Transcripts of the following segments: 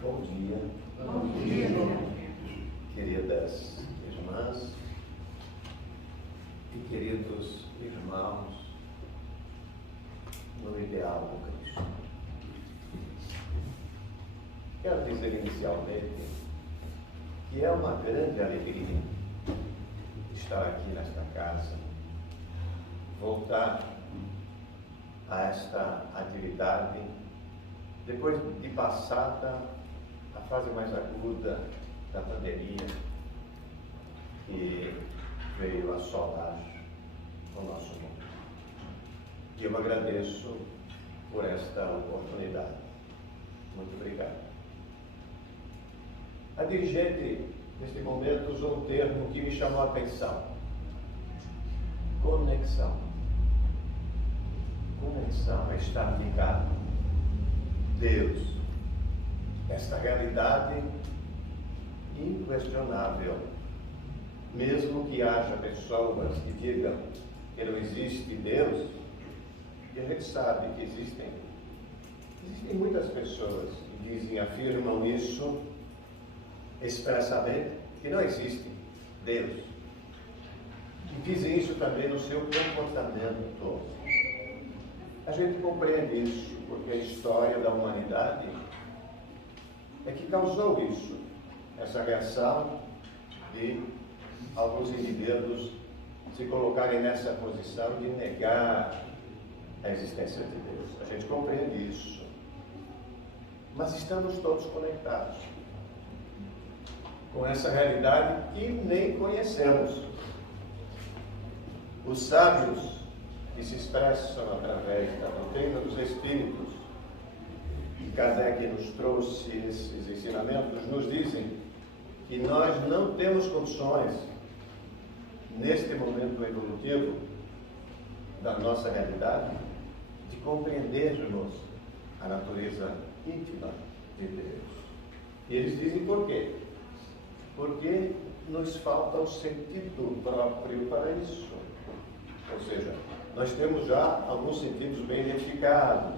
Bom dia. Bom dia. Queridas irmãs e queridos irmãos no ideal do Cristo. Quero dizer inicialmente que é uma grande alegria estar aqui nesta casa, voltar a esta atividade depois de passada a fase mais aguda da pandemia que veio assolar o nosso mundo. E eu agradeço por esta oportunidade. Muito obrigado. A dirigente, neste momento, usou um termo que me chamou a atenção. Conexão. Conexão é estar ligado. Deus, esta realidade inquestionável, mesmo que haja pessoas que digam que não existe Deus, e a gente sabe que existem muitas pessoas que dizem, afirmam isso expressamente, que não existe Deus. E dizem isso também no seu comportamento todo. A gente compreende isso, porque a história da humanidade é que causou isso, essa reação de alguns indivíduos se colocarem nessa posição de negar a existência de Deus. A gente compreende isso. Mas estamos todos conectados com essa realidade que nem conhecemos. Os sábios que se expressam através da doutrina dos Espíritos, e Kardec nos trouxe esses ensinamentos, nos dizem que nós não temos condições, neste momento evolutivo da nossa realidade, de compreendermos a natureza íntima de Deus. E eles dizem por quê? Porque nos falta o sentido próprio para isso. Ou seja, nós temos já alguns sentidos bem identificados.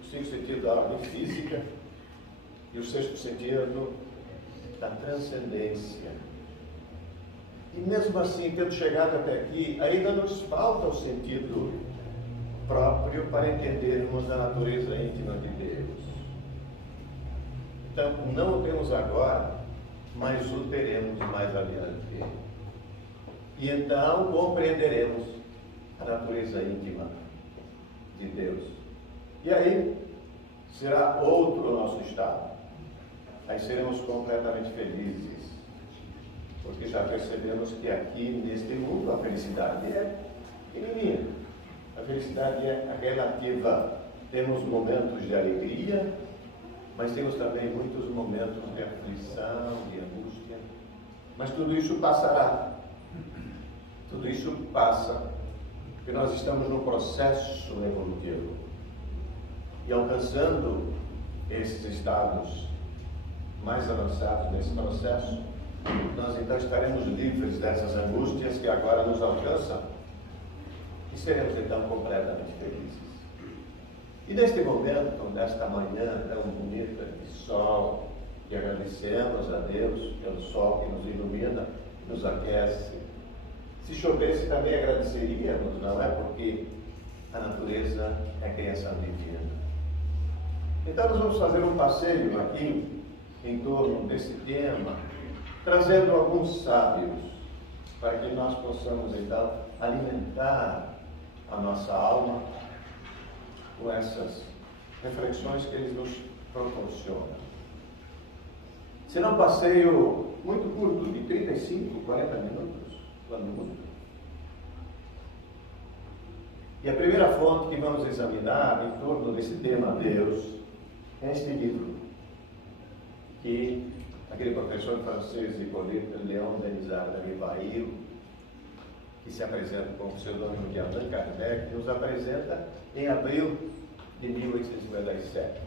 O cinco sentido da ordem física e o sexto sentido da transcendência. E mesmo assim, tendo chegado até aqui, ainda nos falta o sentido próprio para entendermos a natureza íntima de Deus. Então, não o temos agora, mas o teremos mais adiante. E então compreenderemos a natureza íntima de Deus. E aí será outro o nosso estado. Aí seremos completamente felizes, porque já percebemos que aqui neste mundo a felicidade é pequenininha. A felicidade é relativa. Temos momentos de alegria, mas temos também muitos momentos de aflição, de angústia. Mas tudo isso passará. Tudo isso passa, porque nós estamos num processo evolutivo. E alcançando esses estados mais avançados nesse processo, nós então estaremos livres dessas angústias que agora nos alcançam e seremos então completamente felizes. E neste momento, nesta manhã tão bonita de sol, que agradecemos a Deus pelo sol que nos ilumina, que nos aquece. Se chovesse também agradeceríamos, não é? Porque a natureza é criação divina. Então nós vamos fazer um passeio aqui em torno desse tema, trazendo alguns sábios, para que nós possamos então alimentar a nossa alma com essas reflexões que eles nos proporcionam. Será um passeio muito curto, de 35, 40 minutos. E a primeira fonte que vamos examinar em torno desse tema Deus é este livro que aquele professor francês Hippolyte Léon Denisard Rivail, que se apresenta com o pseudônimo de Allan Kardec, nos apresenta em abril de 1857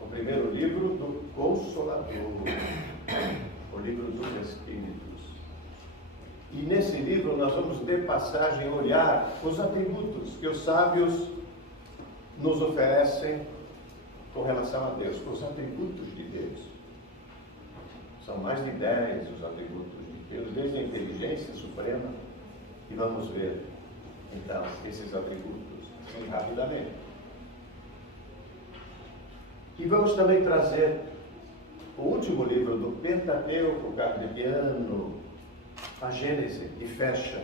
o primeiro livro do Consolador, o livro dos Espíritos. E nesse livro nós vamos de passagem olhar os atributos que os sábios nos oferecem com relação a Deus, com os atributos de Deus. São mais de 10 os atributos de Deus, desde a inteligência suprema, e vamos ver, então, esses atributos, assim, rapidamente. E vamos também trazer o último livro do Pentateuco kardeciano, a Gênese, que fecha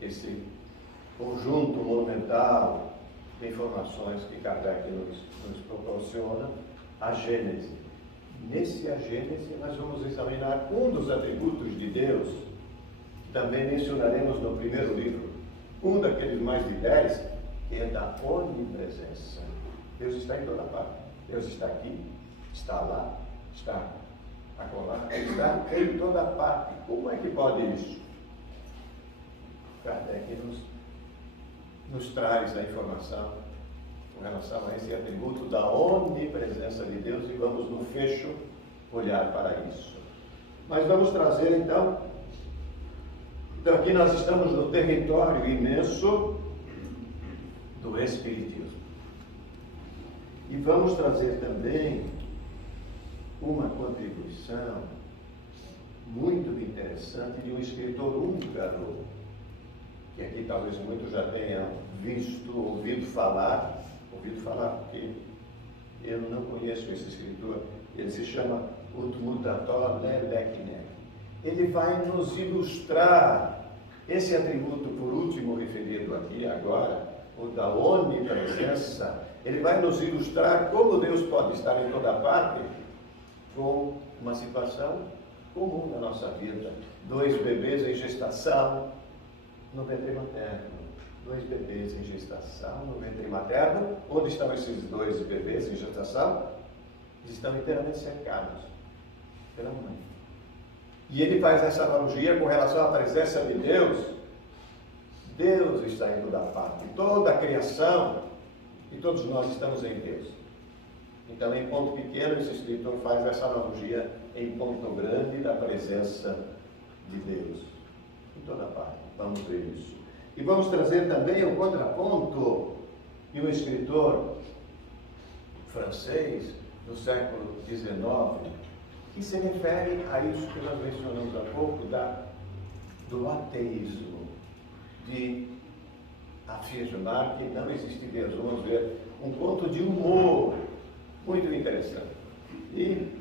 esse conjunto monumental de informações que Kardec nos proporciona, a Gênese. Nesse a Gênese, nós vamos examinar um dos atributos de Deus, que também mencionaremos no primeiro livro, um daqueles mais de 10, que é da onipresença. Deus está em toda parte. Deus está aqui, está lá, está acolá, está em toda parte. Como é que pode isso? Kardec nos traz a informação com relação a esse atributo da onipresença de Deus e vamos no fecho olhar para isso. Mas vamos trazer então, daqui nós estamos no território imenso do Espiritismo. E vamos trazer também uma contribuição muito interessante de um escritor húngaro, que aqui talvez muitos já tenham ouvido falar, porque eu não conheço esse escritor. Ele se chama Utmutator Lebekner. Ele vai nos ilustrar esse atributo, por último referido aqui agora, o da onipresença. Ele vai nos ilustrar como Deus pode estar em toda parte, com uma situação comum na nossa vida. 2 bebês em gestação no ventre materno. 2 bebês em gestação no ventre materno. Onde estão esses 2 bebês em gestação? Eles estão inteiramente cercados pela mãe. E ele faz essa analogia com relação à presença de Deus. Deus está em toda parte. Toda a criação, e todos nós estamos em Deus. Então, em ponto pequeno, esse escritor faz essa analogia em ponto grande da presença de Deus em toda parte. Vamos ver isso. E vamos trazer também um contraponto de um escritor francês do século XIX, que se refere a isso que nós mencionamos há pouco, do ateísmo, de afirmar que não existe Deus. Vamos ver um ponto de humor muito interessante. E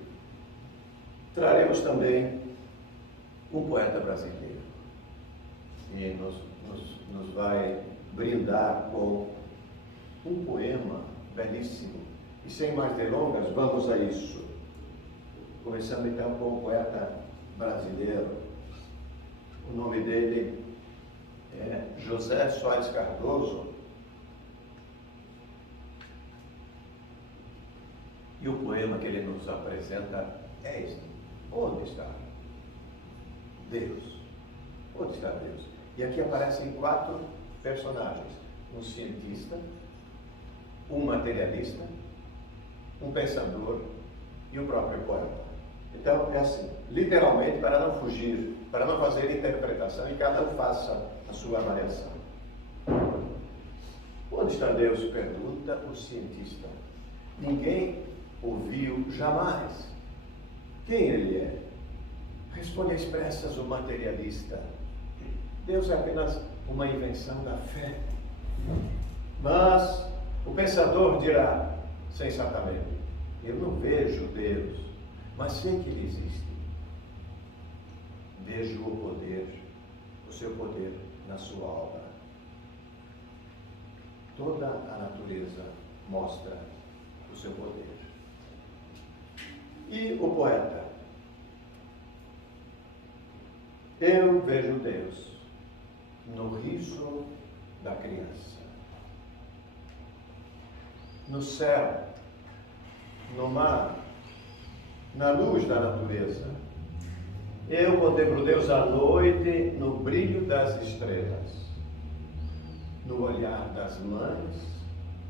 traremos também um poeta brasileiro, que nos vai brindar com um poema belíssimo. E sem mais delongas, vamos a isso. Começando então com um poeta brasileiro. O nome dele é José Soares Cardoso. E o poema que ele nos apresenta é este: onde está Deus? Onde está Deus? E aqui aparecem 4 personagens: um cientista, um materialista, um pensador e o próprio poeta. Então é assim, literalmente, para não fugir, para não fazer interpretação, e cada um faça a sua avaliação. Onde está Deus? Pergunta o cientista. Ninguém ouviu jamais. Quem ele é? Responde às pressas o materialista. Deus é apenas uma invenção da fé. Mas o pensador dirá, sensatamente: eu não vejo Deus, mas sei que Ele existe. Vejo o seu poder na sua obra. Toda a natureza mostra o seu poder. E o poeta: eu vejo Deus no riso da criança, no céu, no mar, na luz da natureza. Eu contemplo Deus à noite no brilho das estrelas, no olhar das mães,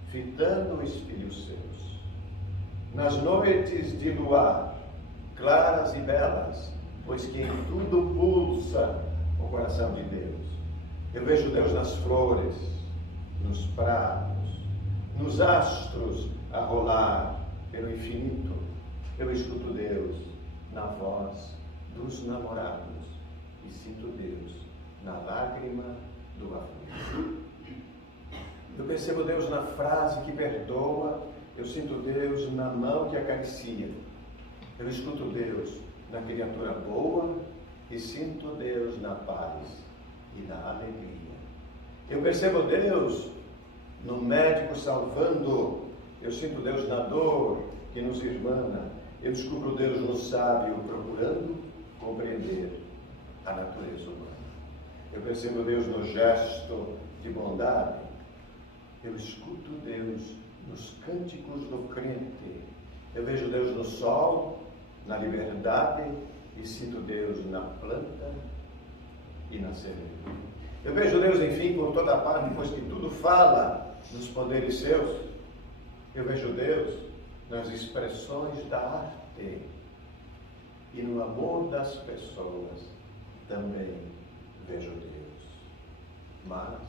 fitando os filhos seus, nas noites de luar, claras e belas, pois que em tudo pulsa o coração de Deus. Eu vejo Deus nas flores, nos prados, nos astros a rolar pelo infinito, eu escuto Deus na voz dos namorados e sinto Deus na lágrima do aflito. Eu percebo Deus na frase que perdoa, eu sinto Deus na mão que acaricia. Eu escuto Deus na criatura boa e sinto Deus na paz e na alegria. Eu percebo Deus no médico salvando, eu sinto Deus na dor que nos irmana. Eu descubro Deus no sábio procurando compreender a natureza humana. Eu percebo Deus no gesto de bondade. Eu escuto Deus nos cânticos do crente. Eu vejo Deus no sol, na liberdade, e sinto Deus na planta e na semente. Eu vejo Deus, enfim, por toda parte, depois que tudo fala nos poderes seus. Eu vejo Deus nas expressões da arte e no amor das pessoas também vejo Deus. Mas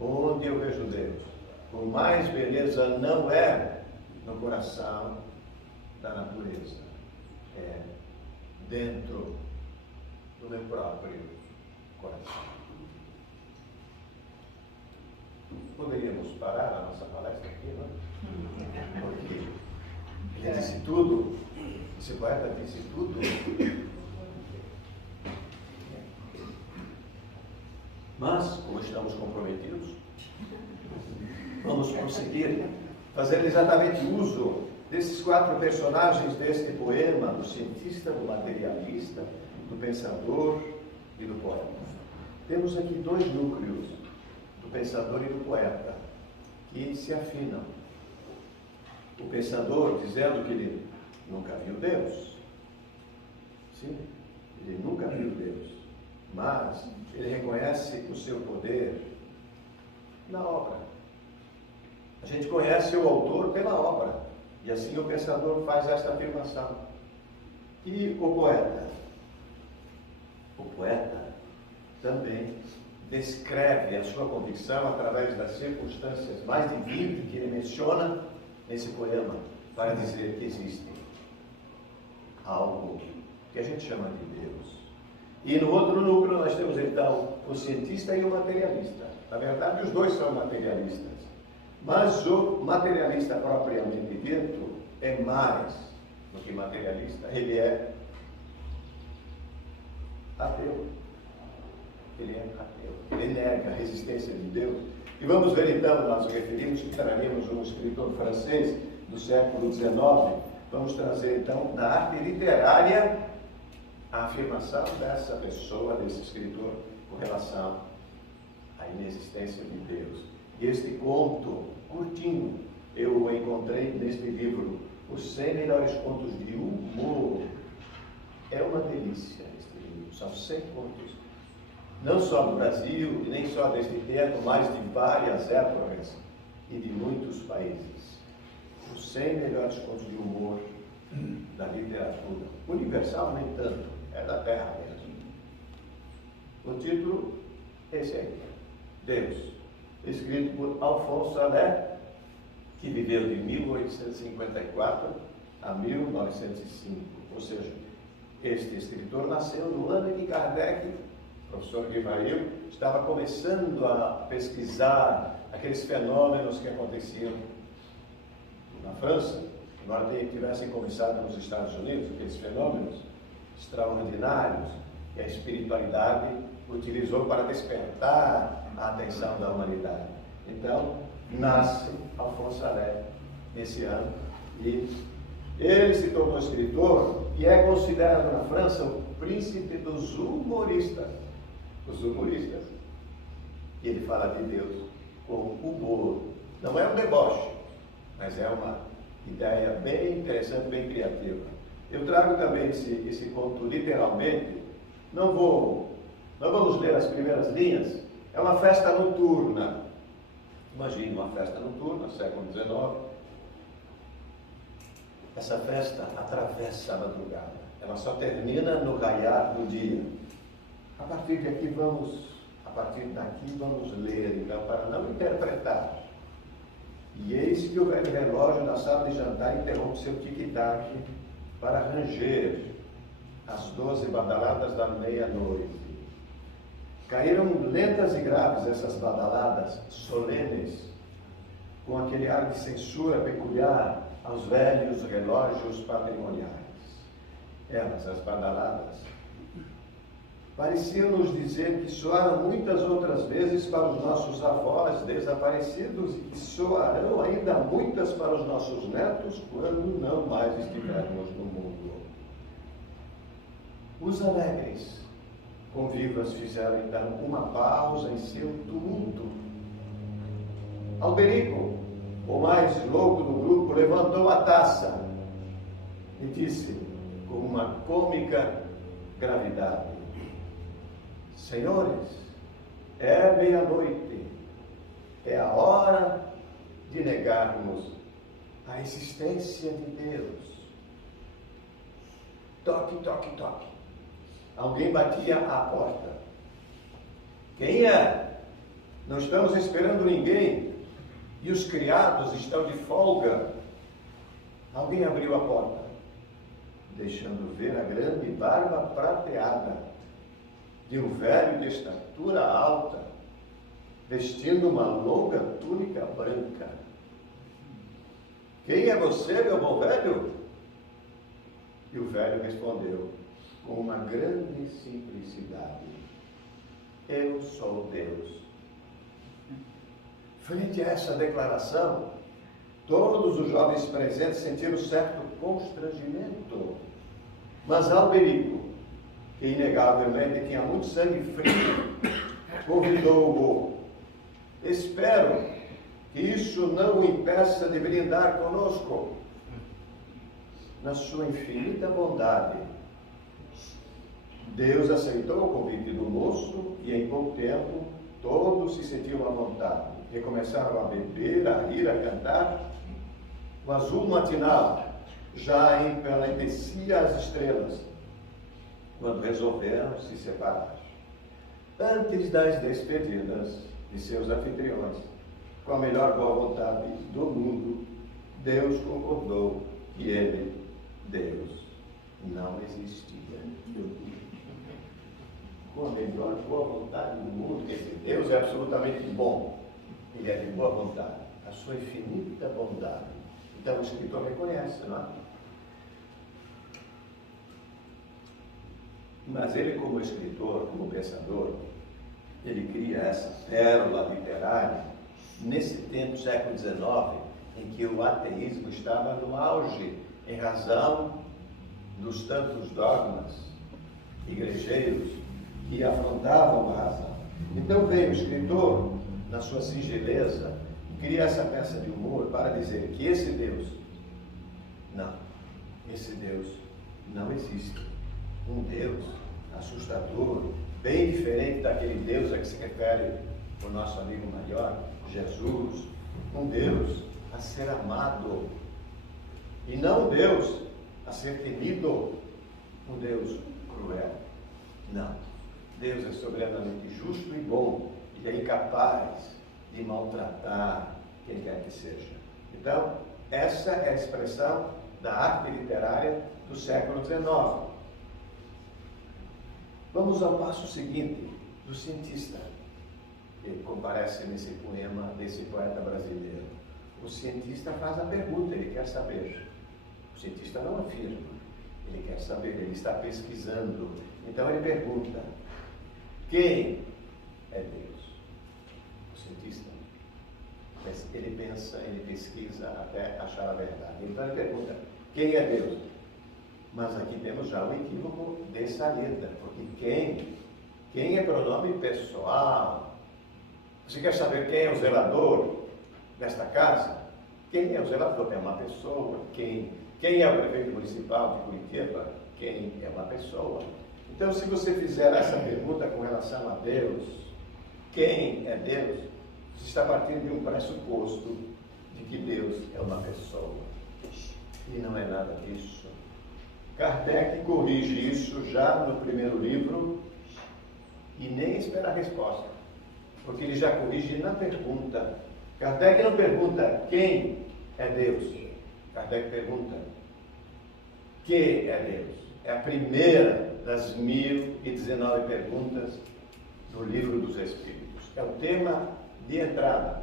onde eu vejo Deus, por mais beleza não é no coração da natureza, é dentro do meu próprio coração. Poderíamos parar a nossa palestra aqui, não? Porque ele disse tudo, esse poeta disse tudo. Mas, como estamos comprometidos, vamos prosseguir, fazendo exatamente uso desses 4 personagens deste poema, do cientista, do materialista, do pensador e do poeta. Temos aqui 2 núcleos, do pensador e do poeta, que se afinam. O pensador dizendo que ele nunca viu Deus. Sim, ele nunca viu Deus, mas ele reconhece o seu poder na obra. A gente conhece o autor pela obra, e assim o pensador faz esta afirmação. E o poeta? O poeta também descreve a sua convicção através das circunstâncias mais de 20 que ele menciona nesse poema, para dizer que existe algo que a gente chama de Deus. E no outro núcleo nós temos então o cientista e o materialista. Na verdade, os dois são materialistas. Mas o materialista propriamente dito é mais do que materialista. Ele é ateu. Ele é ateu. Ele nega a existência de Deus. E vamos ver então, nós referimos que traremos um escritor francês do século XIX. Vamos trazer então da arte literária a afirmação dessa pessoa, desse escritor, com relação à inexistência de Deus. E este conto curtinho, eu o encontrei neste livro, Os 100 Melhores Contos de Humor. É uma delícia este livro, são 100 contos, não só do Brasil, nem só deste tempo, mas de várias épocas e de muitos países. Os 100 melhores contos de humor da literatura. Universal, nem tanto, é da terra mesmo. O título, esse aqui, Deus, escrito por Alphonse Allais, que viveu de 1854 a 1905. Ou seja, este escritor nasceu no ano em que Kardec, professor Guimarães, estava começando a pesquisar aqueles fenômenos que aconteciam na França, embora tivessem começado nos Estados Unidos, aqueles fenômenos extraordinários que a espiritualidade utilizou para despertar a atenção da humanidade. Então, nasce Alphonse Allais nesse ano e ele se tornou escritor e é considerado na França o príncipe dos humoristas. Os humoristas. E ele fala de Deus com humor. Não é um deboche, mas é uma ideia bem interessante, bem criativa. Eu trago também esse conto literalmente. Não vamos ler as primeiras linhas. É uma festa noturna. Imagine uma festa noturna, século XIX. Essa festa atravessa a madrugada. Ela só termina no raiar do dia. A partir daqui vamos ler, então, para não interpretar. E eis que o velho relógio da sala de jantar interrompe seu tic-tac para ranger as 12 badaladas da meia-noite. Caíram lentas e graves essas badaladas, solenes, com aquele ar de censura peculiar aos velhos relógios patrimoniais. Elas, as badaladas, pareciam nos dizer que soaram muitas outras vezes para os nossos avós desaparecidos e que soarão ainda muitas para os nossos netos quando não mais estivermos no mundo. Os alegres convivas fizeram então uma pausa em seu tumulto. Alberico, o mais louco do grupo, levantou a taça e disse com uma cômica gravidade: senhores, é meia-noite, é a hora de negarmos a existência de Deus. Toque, toque, toque. Alguém batia à porta. Quem é? Não estamos esperando ninguém e os criados estão de folga. Alguém abriu a porta, deixando ver a grande barba prateada de um velho de estatura alta, vestindo uma longa túnica branca. Quem é você, meu bom velho? E o velho respondeu com uma grande simplicidade: eu sou Deus. Frente a essa declaração, todos os jovens presentes sentiram certo constrangimento. Mas Alberico, que inegavelmente tinha muito sangue frio, convidou-o: espero que isso não o impeça de brindar conosco. Na sua infinita bondade, Deus aceitou o convite do moço e em pouco tempo todos se sentiam à vontade. Recomeçaram a beber, a rir, a cantar. O azul matinal já empaladecia as estrelas quando resolveram se separar. Antes das despedidas de seus anfitriões, com a melhor boa vontade do mundo, Deus concordou que ele, Deus, não existia. Com a melhor boa vontade do mundo, que esse Deus é absolutamente bom, ele é de boa vontade, a sua infinita bondade. Então o escritor reconhece, não é? Mas ele, como escritor, como pensador, ele cria essa pérola literária nesse tempo, século XIX, em que o ateísmo estava no auge, em razão dos tantos dogmas igrejeiros que afrontavam a razão. Então veio o escritor, na sua singeleza, cria essa peça de humor para dizer que esse Deus não existe. Um Deus assustador, bem diferente daquele Deus a que se refere o nosso amigo maior, Jesus. Um Deus a ser amado e não um Deus a ser temido, um Deus cruel. Não. Deus é soberanamente justo e bom e é incapaz de maltratar quem quer que seja. Então, essa é a expressão da arte literária do século XIX. Vamos ao passo seguinte, do cientista, que comparece nesse poema desse poeta brasileiro. O cientista faz a pergunta, ele quer saber. O cientista não afirma, ele quer saber, ele está pesquisando. Então ele pergunta: quem é Deus? O cientista. Ele pensa, ele pesquisa até achar a verdade. Então ele pergunta: quem é Deus? Mas aqui temos já um equívoco de saída, porque quem é pronome pessoal. Você quer saber quem é o zelador desta casa? Quem é o zelador? É uma pessoa. Quem é o prefeito municipal de Curitiba? Quem é uma pessoa. Então, se você fizer essa pergunta com relação a Deus, quem é Deus, você está partindo de um pressuposto de que Deus é uma pessoa. E não é nada disso. Kardec corrige isso já no primeiro livro e nem espera a resposta, porque ele já corrige na pergunta. Kardec não pergunta quem é Deus. Kardec pergunta que é Deus. É a primeira das 1019 perguntas do Livro dos Espíritos. É o tema de entrada,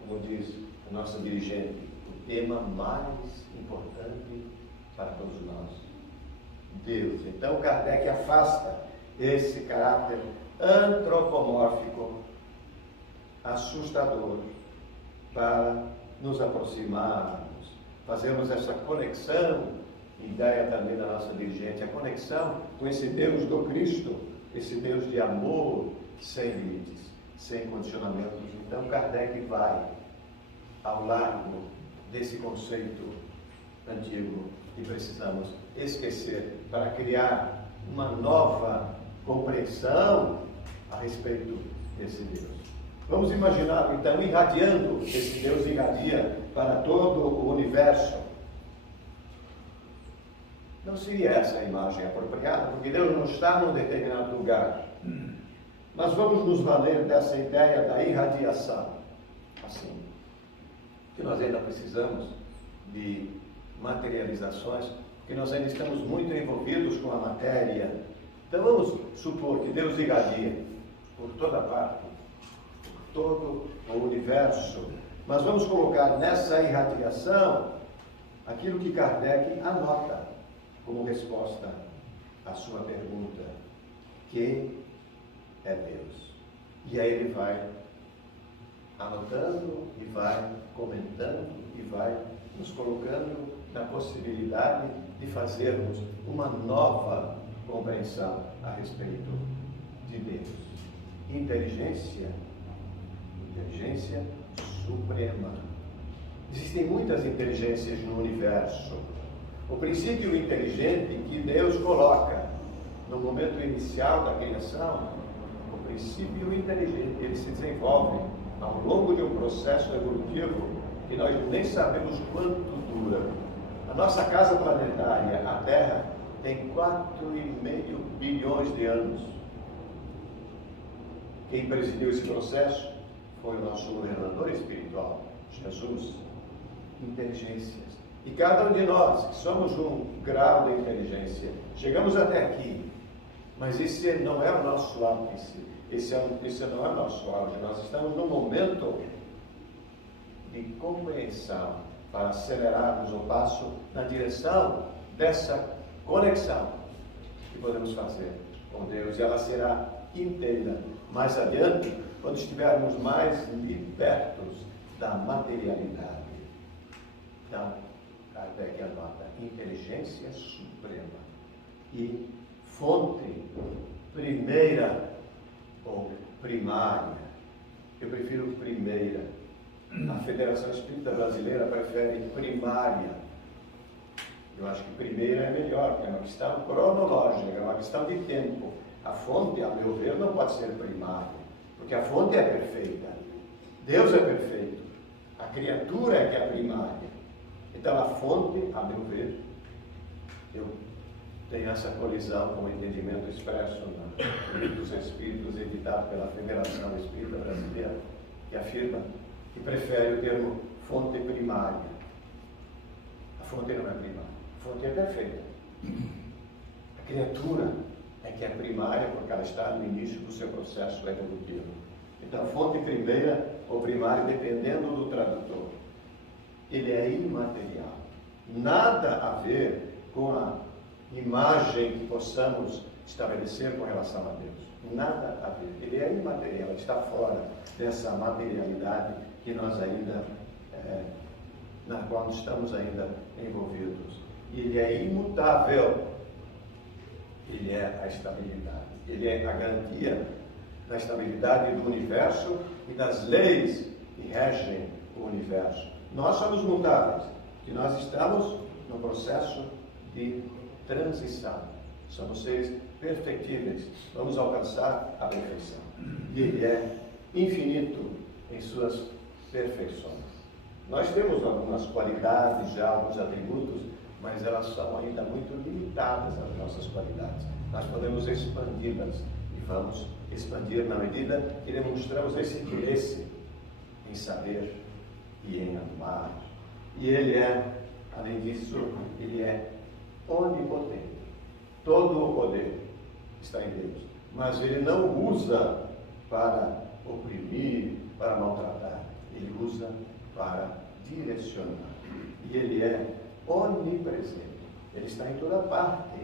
como diz a nossa dirigente, o tema mais importante para todos nós. Deus. Então Kardec afasta esse caráter antropomórfico, assustador, para nos aproximarmos, fazermos essa conexão, ideia também da nossa dirigente, a conexão com esse Deus do Cristo, esse Deus de amor, sem limites, sem condicionamentos. Então Kardec vai ao largo desse conceito antigo que precisamos esquecer para criar uma nova compreensão a respeito desse Deus. Vamos imaginar, então, irradiando, esse Deus irradia para todo o universo. Não seria essa a imagem apropriada, porque Deus não está num determinado lugar. Mas vamos nos valer dessa ideia da irradiação. Assim, que nós ainda precisamos de materializações, porque nós ainda estamos muito envolvidos com a matéria. Então vamos supor que Deus irradia por toda parte, todo o universo, mas vamos colocar nessa irradiação aquilo que Kardec anota como resposta à sua pergunta: que é Deus? E aí ele vai anotando e vai comentando e vai nos colocando na possibilidade de fazermos uma nova compreensão a respeito de Deus. Inteligência suprema. Existem muitas inteligências no universo. O princípio inteligente que Deus coloca no momento inicial da criação, o princípio inteligente, ele se desenvolve ao longo de um processo evolutivo que nós nem sabemos quanto dura. A nossa casa planetária, a Terra, tem 4,5 bilhões de anos. Quem presidiu esse processo foi o nosso governador espiritual, Jesus. Inteligências. E cada um de nós, que somos um grau de inteligência, chegamos até aqui, mas esse não é o nosso ápice, esse não é o nosso auge. Nós estamos num momento de compreensão para acelerarmos o passo na direção dessa conexão que podemos fazer com Deus, e ela será inteira mais adiante, quando estivermos mais libertos da materialidade. Então, Kardec anota inteligência suprema e fonte primeira ou primária. Eu prefiro primeira. A Federação Espírita Brasileira prefere primária. Eu acho que primeira é melhor, porque é uma questão cronológica, é uma questão de tempo. A fonte, a meu ver, não pode ser primária, porque a fonte é perfeita. Deus é perfeito. A criatura é que é primária. Então a fonte, a meu ver, eu tenho essa colisão com o entendimento expresso no Livro dos Espíritos, editado pela Federação Espírita Brasileira, que afirma que prefere o termo fonte primária. A fonte não é primária, a fonte é perfeita. A criatura é que é primária, porque ela está no início do seu processo evolutivo. Então, a fonte primeira ou primária, dependendo do tradutor, ele é imaterial. Nada a ver com a imagem que possamos estabelecer com relação a Deus. Nada a ver. Ele é imaterial, ele está fora dessa materialidade que nós ainda, na qual estamos ainda envolvidos. Ele é imutável. Ele é a estabilidade. Ele é a garantia da estabilidade do universo e das leis que regem o universo. Nós somos mutáveis, que nós estamos no processo de transição. Somos seres perfectíveis. Vamos alcançar a perfeição. E Ele é infinito em suas perfeições. Nós temos algumas qualidades, já alguns atributos, mas elas são ainda muito limitadas, as nossas qualidades. Nós podemos expandi-las e vamos expandir na medida que demonstramos esse interesse em saber e em amar. E Ele é, além disso, Ele é onipotente. Todo o poder está em Deus. Mas Ele não usa para oprimir, para maltratar. Ele usa para direcionar. E Ele é onipresente. Ele está em toda parte.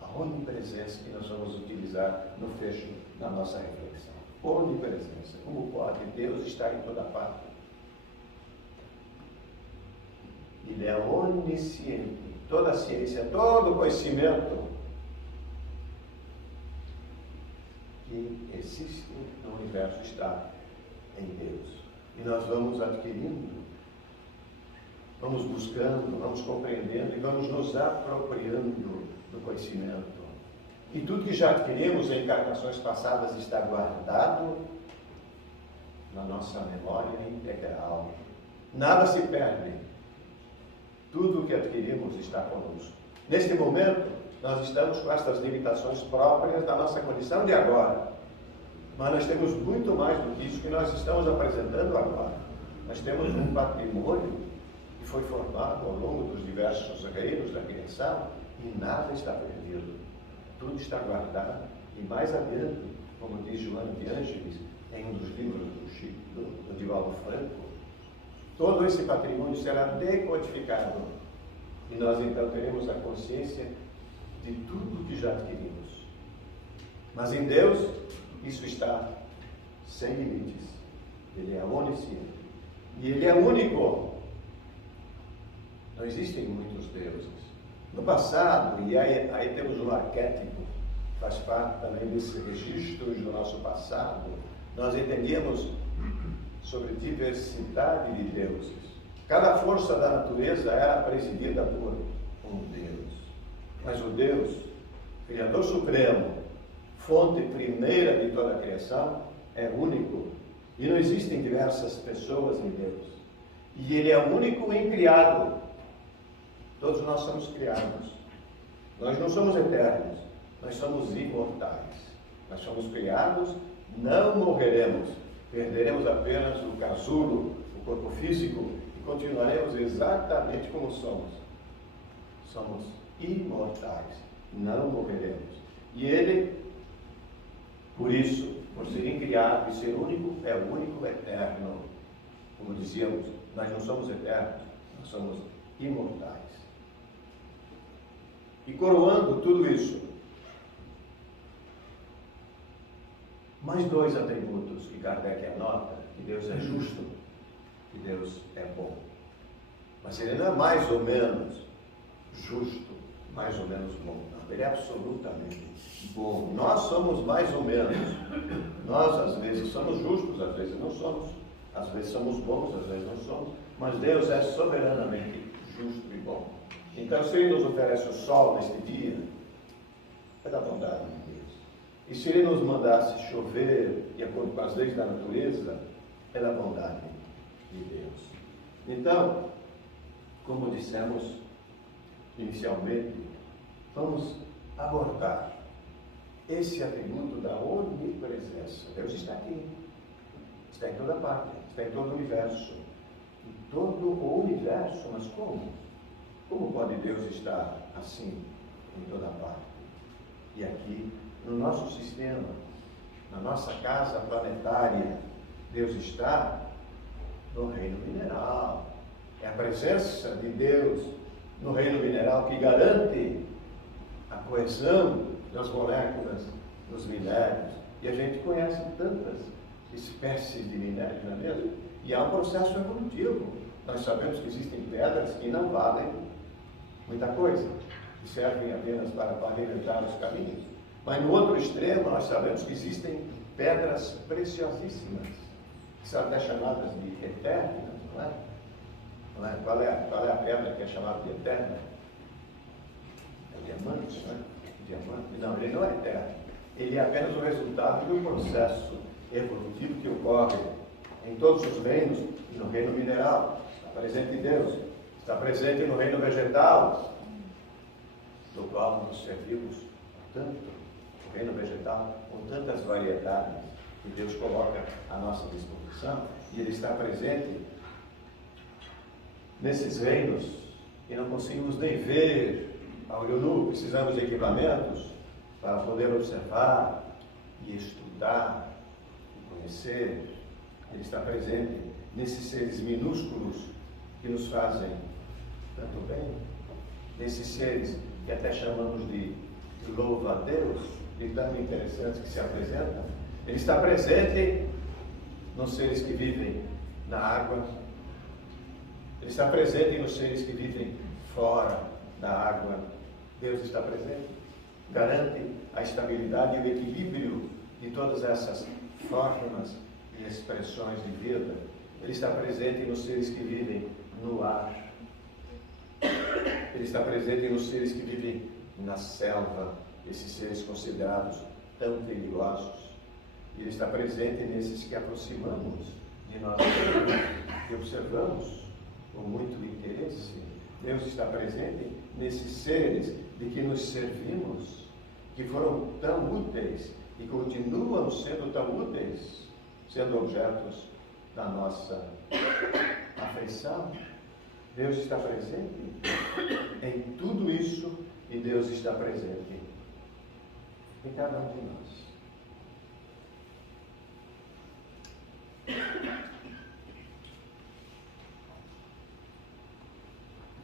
A onipresença que nós vamos utilizar no fecho da nossa reflexão. Onipresença. Como pode Deus estar em toda parte? Ele é onisciente. Toda a ciência, todo o conhecimento que existe no universo está em Deus. E nós vamos adquirindo, vamos buscando, vamos compreendendo e vamos nos apropriando do conhecimento. E tudo que já adquirimos em encarnações passadas está guardado na nossa memória integral. Nada se perde. Tudo o que adquirimos está conosco. Neste momento, nós estamos com estas limitações próprias da nossa condição de agora. Mas nós temos muito mais do que isso que nós estamos apresentando agora. Nós temos um patrimônio que foi formado ao longo dos diversos reinos da criação e nada está perdido. Tudo está guardado. E mais adiante, como diz João de Ângeles, em um dos livros do Divaldo Franco, todo esse patrimônio será decodificado. E nós então teremos a consciência de tudo que já adquirimos. Mas em Deus, isso está sem limites. Ele é onisciente. E Ele é único. Não existem muitos deuses. No passado, e aí temos um arquétipo, faz parte também desse registro do nosso passado, nós entendíamos sobre diversidade de deuses. Cada força da natureza era presidida por um Deus. Mas o Deus, Criador Supremo, fonte primeira de toda a criação, é único. E não existem diversas pessoas em Deus. E Ele é único em criado. Todos nós somos criados. Nós não somos eternos, nós somos imortais. Nós somos criados, não morreremos. Perderemos apenas o casulo, o corpo físico, e continuaremos exatamente como somos. Somos imortais, não morreremos. E Ele, por isso, por ser incriado e ser único, é o único eterno. Como dizíamos, nós não somos eternos, nós somos imortais. E coroando tudo isso, mais dois atributos que Kardec anota: que Deus é justo, que Deus é bom. Mas Ele não é mais ou menos justo, mais ou menos bom. Não, Ele é absolutamente bom. Nós somos mais ou menos. Nós, às vezes, somos justos, às vezes não somos. Às vezes somos bons, às vezes não somos. Mas Deus é soberanamente justo e bom. Então, se Ele nos oferece o sol neste dia, é da bondade de Deus. E se Ele nos mandasse chover de acordo com as leis da natureza, é da bondade de Deus. Então, como dissemos inicialmente, vamos abordar esse atributo da onipresença. Deus está aqui, está em toda parte, está em todo o universo. Em todo o universo, mas como? Como pode Deus estar assim em toda parte? E aqui, no nosso sistema, na nossa casa planetária, Deus está no reino mineral. É a presença de Deus no reino mineral que garante a coesão das moléculas, dos minérios. E a gente conhece tantas espécies de minérios, não é mesmo? E há um processo evolutivo. Nós sabemos que existem pedras que não valem muita coisa, que servem apenas para pavimentar os caminhos. Mas no outro extremo, nós sabemos que existem pedras preciosíssimas, que são até chamadas de eternas, não é? Não é? Qual é a pedra que é chamada de eterna? É o diamante, não é? O diamante. Não, ele não é eterno. Ele é apenas o resultado de um processo evolutivo que ocorre em todos os reinos e no reino mineral. Está presente em Deus. Está presente no reino vegetal, do qual nos servimos tanto, o reino vegetal, com tantas variedades que Deus coloca à nossa disposição, e Ele está presente nesses reinos, e não conseguimos nem ver a olho nu, precisamos de equipamentos para poder observar e estudar e conhecer. Ele está presente nesses seres minúsculos que nos fazem tanto bem, nesses seres que até chamamos de louva-a-Deus, e tão interessantes que se apresentam. Ele está presente nos seres que vivem na água, Ele está presente nos seres que vivem fora da água. Deus está presente, garante a estabilidade e o equilíbrio de todas essas formas e expressões de vida. Ele está presente nos seres que vivem no ar. Ele está presente nos seres que vivem na selva, esses seres considerados tão perigosos. E Ele está presente nesses que aproximamos de nós e observamos com muito interesse. Deus está presente nesses seres de que nos servimos, que foram tão úteis e continuam sendo tão úteis, sendo objetos da nossa afeição. Deus está presente em tudo isso, e Deus está presente em cada um de nós.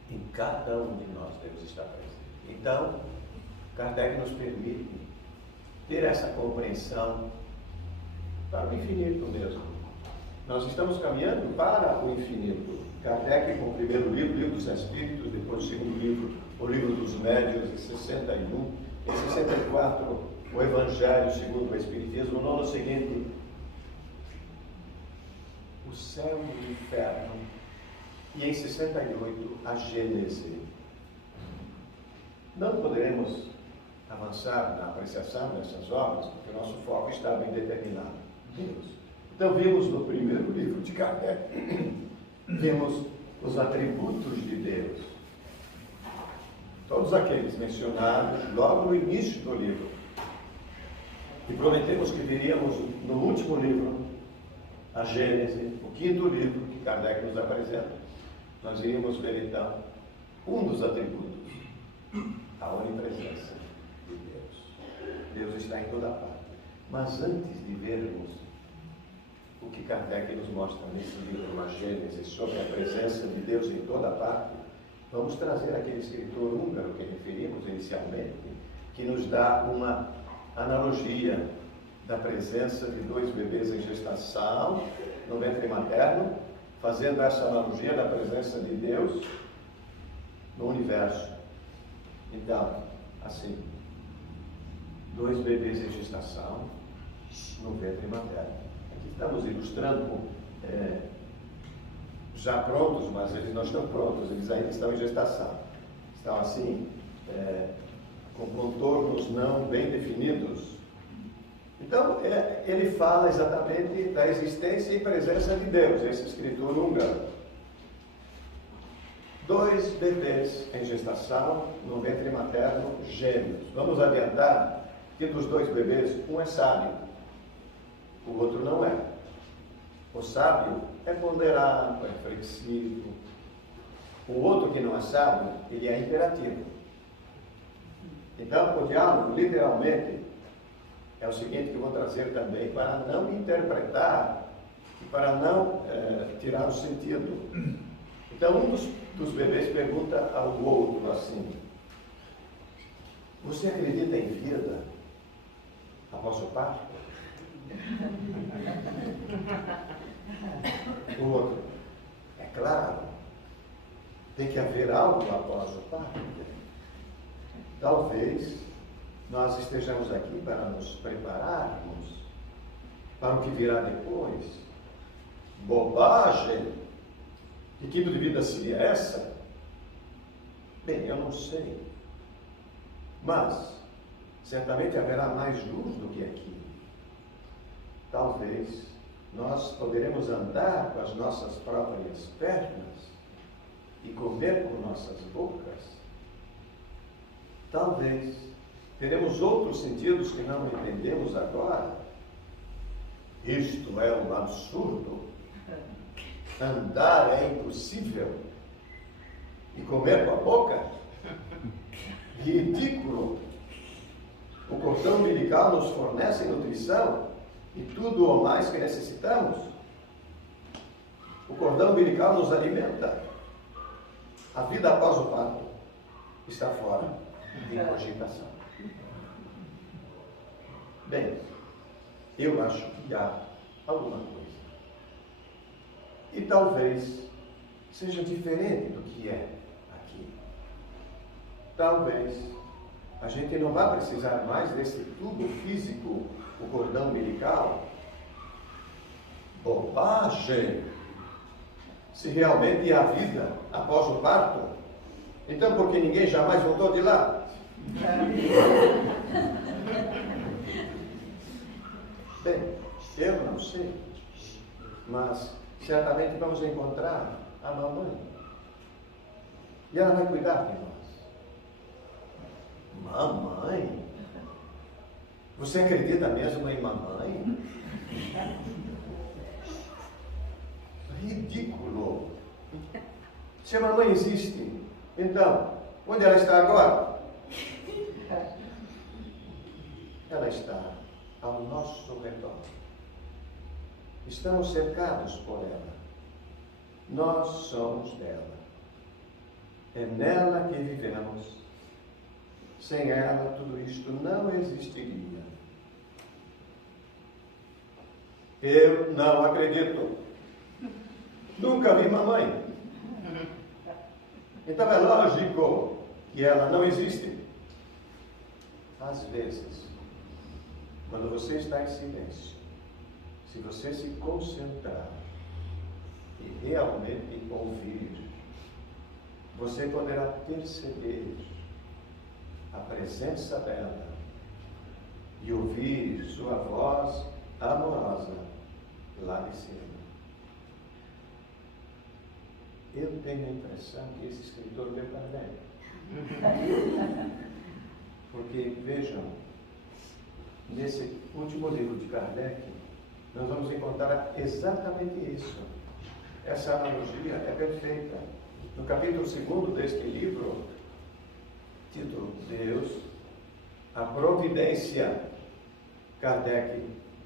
Em cada um de nós Deus está presente. Então, Kardec nos permite ter essa compreensão para o infinito mesmo. Nós estamos caminhando para o infinito. Kardec, com o primeiro livro, o Livro dos Espíritos, depois o segundo livro, o Livro dos Médiuns, em 61, em 64, o Evangelho segundo o Espiritismo, no ano seguinte, o céu e o inferno, e em 68, a Gênese. Não poderemos avançar na apreciação dessas obras, porque o nosso foco está bem determinado. Deus. Então, vimos no primeiro livro de Kardec, vimos os atributos de Deus. Todos aqueles mencionados logo no início do livro. E prometemos que veríamos no último livro, a Gênese, o quinto livro que Kardec nos apresenta. Nós iríamos ver então um dos atributos, a onipresença de Deus. Deus está em toda parte. Mas antes de vermos o que Kardec nos mostra nesse livro, a Gênese, sobre a presença de Deus em toda parte, vamos trazer aquele escritor húngaro que referimos inicialmente, que nos dá uma analogia da presença de dois bebês em gestação no ventre materno, fazendo essa analogia da presença de Deus no universo. Então, assim, dois bebês em gestação no ventre materno. Aqui estamos ilustrando já prontos, mas eles não estão prontos, eles ainda estão em gestação. Estão assim, com contornos não bem definidos. Então, ele fala exatamente da existência e presença de Deus, esse escritor húngaro. Dois bebês em gestação no ventre materno, gêmeos. Vamos adiantar que dos dois bebês, um é sábio, o outro não é. O sábio é ponderado, é flexível. O outro que não é sábio, ele é imperativo. Então, o diálogo, literalmente, é o seguinte que eu vou trazer também, para não interpretar e para não tirar o sentido. Então, um dos bebês pergunta ao outro assim: você acredita em vida após o parto? O outro: é claro, tem que haver algo após o parto. Talvez nós estejamos aqui para nos prepararmos para o que virá depois. Bobagem! Que tipo de vida seria essa? Bem, eu não sei. Mas, certamente haverá mais luz do que aqui. Talvez nós poderemos andar com as nossas próprias pernas e comer com nossas bocas. Talvez teremos outros sentidos que não entendemos agora. Isto é um absurdo. Andar é impossível. E comer com a boca? Ridículo. O cordão umbilical nos fornece nutrição e tudo o mais que necessitamos. O cordão umbilical nos alimenta. A vida após o parto está fora de cogitação. Bem, eu acho que há alguma coisa. E talvez seja diferente do que é aqui. Talvez a gente não vá precisar mais desse tubo físico, o cordão umbilical. Bobagem! Se realmente há vida após o parto, então por que ninguém jamais voltou de lá? Bem, eu não sei, mas certamente vamos encontrar a mamãe. E ela vai cuidar de nós. Mamãe? Você acredita mesmo em mamãe? Ridículo. Se a mamãe existe, então, onde ela está agora? Ela está ao nosso redor. Estamos cercados por ela. Nós somos dela. É nela que vivemos. Sem ela, tudo isto não existiria. Eu não acredito. Nunca vi mamãe. Então é lógico que ela não existe. Às vezes, quando você está em silêncio, se você se concentrar e realmente ouvir, você poderá perceber a presença dela e ouvir sua voz amorosa lá de cima. Eu tenho a impressão que esse escritor leu Kardec. Porque, vejam, nesse último livro de Kardec, nós vamos encontrar exatamente isso. Essa analogia é perfeita. No capítulo 2 deste livro, título Deus, a providência, Kardec,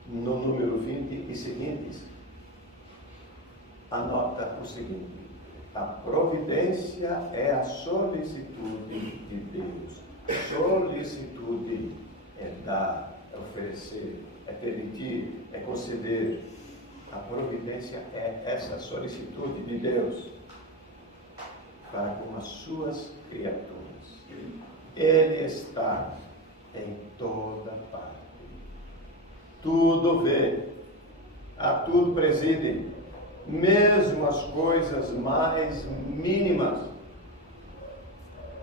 no número 20 e seguintes, anota o seguinte: a providência é a solicitude de Deus. Solicitude é dar, é oferecer, é permitir, é conceder. A providência é essa solicitude de Deus para com as suas criaturas. Ele está em toda parte. Tudo vê, a tudo preside, mesmo as coisas mais mínimas.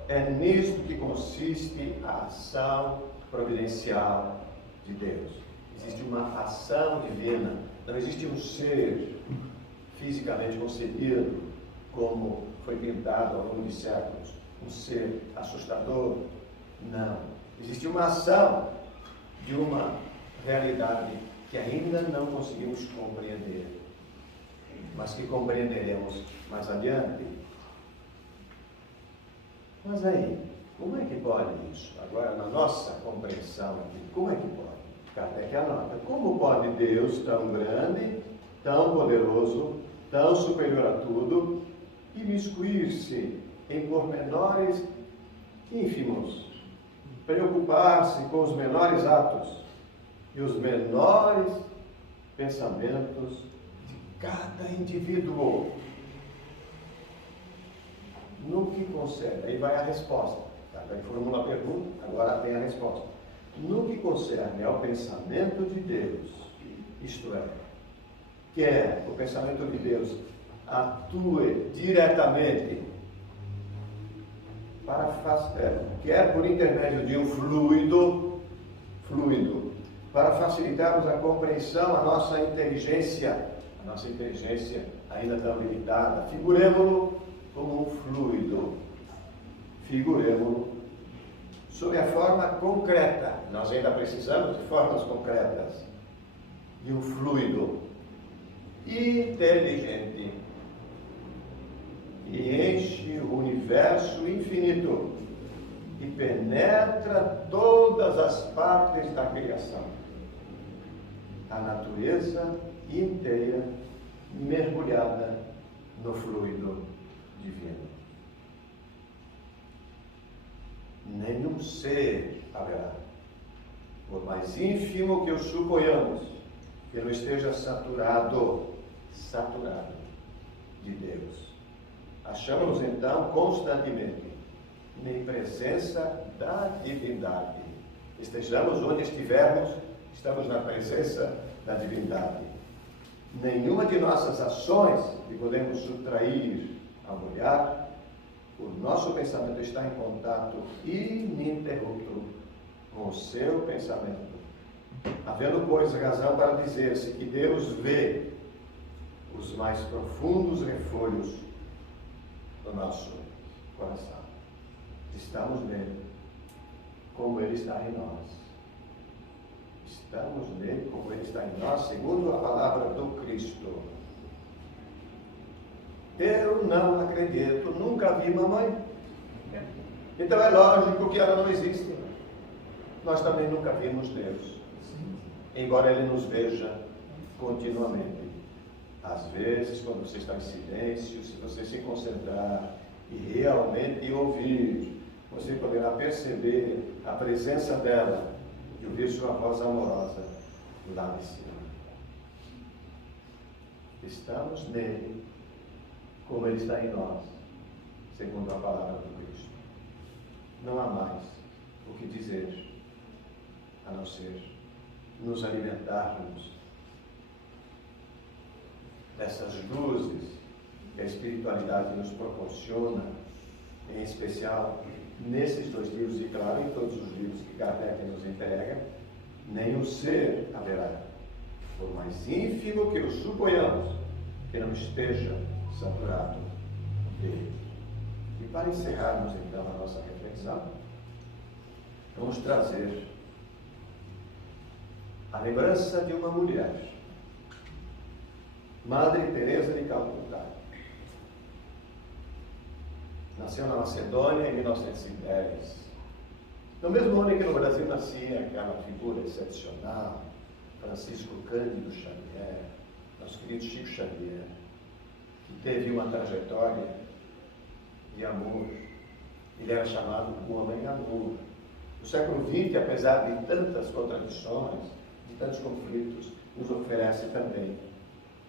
É nisto que consiste a ação providencial de Deus. Existe uma ação divina, não existe um ser fisicamente concebido, como foi pintado ao longo de séculos, um ser assustador. Não. Existe uma ação de uma realidade que ainda não conseguimos compreender, mas que compreenderemos mais adiante. Mas aí, como é que pode isso? Agora, na nossa compreensão aqui, como é que pode? Kardec anota, como pode Deus tão grande, tão poderoso, tão superior a tudo, imiscuir-se em pormenores ínfimos, preocupar-se com os menores atos e os menores pensamentos de cada indivíduo? No que concerne, aí vai a resposta. Ele formula a pergunta, agora tem a resposta. No que concerne ao pensamento de Deus, isto é, quer o pensamento de Deus atue diretamente quer por intermédio de um fluido, para facilitarmos a compreensão, a nossa inteligência ainda tão limitada, figuremo-lo como um fluido, figuremo-lo sob a forma concreta. Nós ainda precisamos de formas concretas. de um fluido inteligente que enche o universo infinito e penetra todas as partes da criação. A natureza inteira mergulhada no fluido divino. Nenhum ser haverá, por mais ínfimo que o suponhamos, que não esteja saturado de Deus. Achamos-nos então constantemente em presença da divindade. Estejamos onde estivermos, estamos na presença da divindade. Nenhuma de nossas ações que podemos subtrair ao olhar, o nosso pensamento está em contato ininterrupto com o seu pensamento. Havendo, pois, razão para dizer-se que Deus vê os mais profundos refolhos do nosso coração. Estamos nele, como ele está em nós. Estamos nele, como ele está em nós, segundo a palavra do Cristo. Eu não acredito, nunca vi mamãe. Então é lógico que ela não existe. Nós também nunca vimos Deus, embora Ele nos veja continuamente. Às vezes, quando você está em silêncio, se você se concentrar e realmente ouvir, você poderá perceber a presença dela e ouvir sua voz amorosa lá de cima. Estamos nele, como Ele está em nós, segundo a palavra do Cristo. Não há mais o que dizer, a não ser nos alimentarmos dessas luzes que a espiritualidade nos proporciona, em especial nesses 2 livros, e claro, em todos os livros que Kardec nos entrega. Nenhum ser haverá, por mais ínfimo que o suponhamos, que não esteja saturado dele. E para encerrarmos então a nossa reflexão, vamos trazer a lembrança de uma mulher, Madre Teresa de Calcutá. Nasceu na Macedônia em 1910. No mesmo ano em que no Brasil nascia aquela figura excepcional, Francisco Cândido Xavier, nosso querido Chico Xavier, que teve uma trajetória de amor. Ele era chamado o homem-amor. O século XX, apesar de tantas contradições, de tantos conflitos, nos oferece também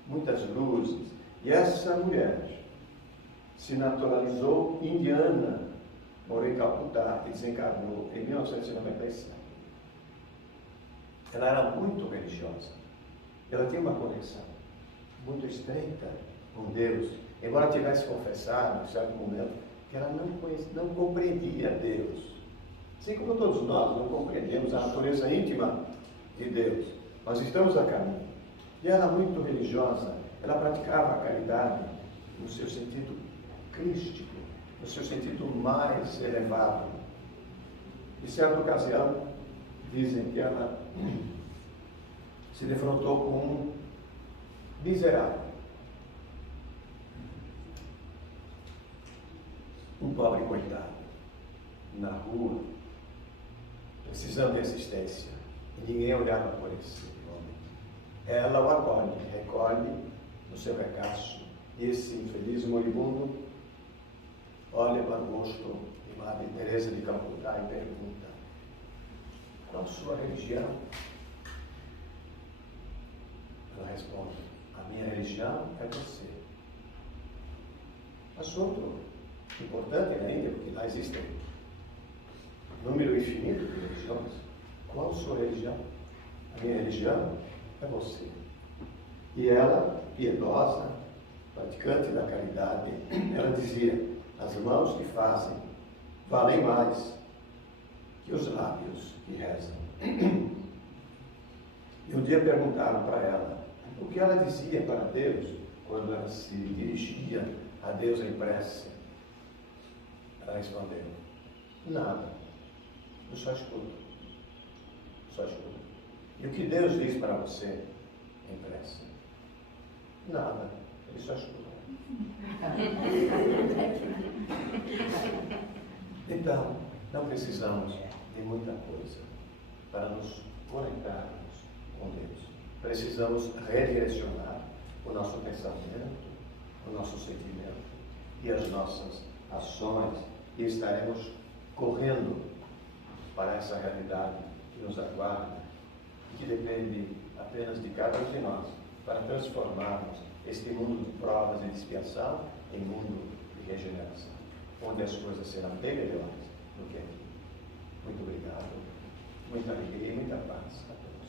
muitas luzes. E essa mulher se naturalizou indiana, morou em Calcutá e desencarnou em 1997. Ela era muito religiosa. Ela tinha uma conexão muito estreita com Deus, embora tivesse confessado, em certo momento, que ela não compreendia Deus. Assim como todos nós não compreendemos a natureza íntima de Deus. Nós estamos a caminho. E ela, muito religiosa, ela praticava a caridade no seu sentido crístico, no seu sentido mais elevado. Em certa ocasião, dizem que ela se defrontou com um miserável, um pobre coitado, na rua, precisando de assistência, e ninguém olhava por esse homem. Ela o acolhe, recolhe no seu regaço, e esse infeliz moribundo olha para o rosto de Madre Teresa de Calcutá e pergunta: qual a sua religião? Ela responde: a minha religião é você. Assunto importante na Índia, porque lá existem um número infinito de religiões. Qual a sua religião? A minha religião é você. E ela, piedosa, praticante da caridade, ela dizia: as mãos que fazem valem mais que os lábios que rezam. E um dia perguntaram para ela o que ela dizia para Deus quando ela se dirigia a Deus em prece. Ela respondeu: nada, eu só escuto. Só escuto. E o que Deus diz para você, em prece? Nada, ele só escuta. Então, não precisamos de muita coisa para nos conectarmos com Deus. Precisamos redirecionar o nosso pensamento, o nosso sentimento e as nossas ações, e estaremos correndo para essa realidade que nos aguarda e que depende apenas de cada um de nós, para transformarmos este mundo de provas e de expiação em mundo de regeneração, onde as coisas serão bem melhores do que aqui. Muito obrigado, muita alegria e muita paz a todos.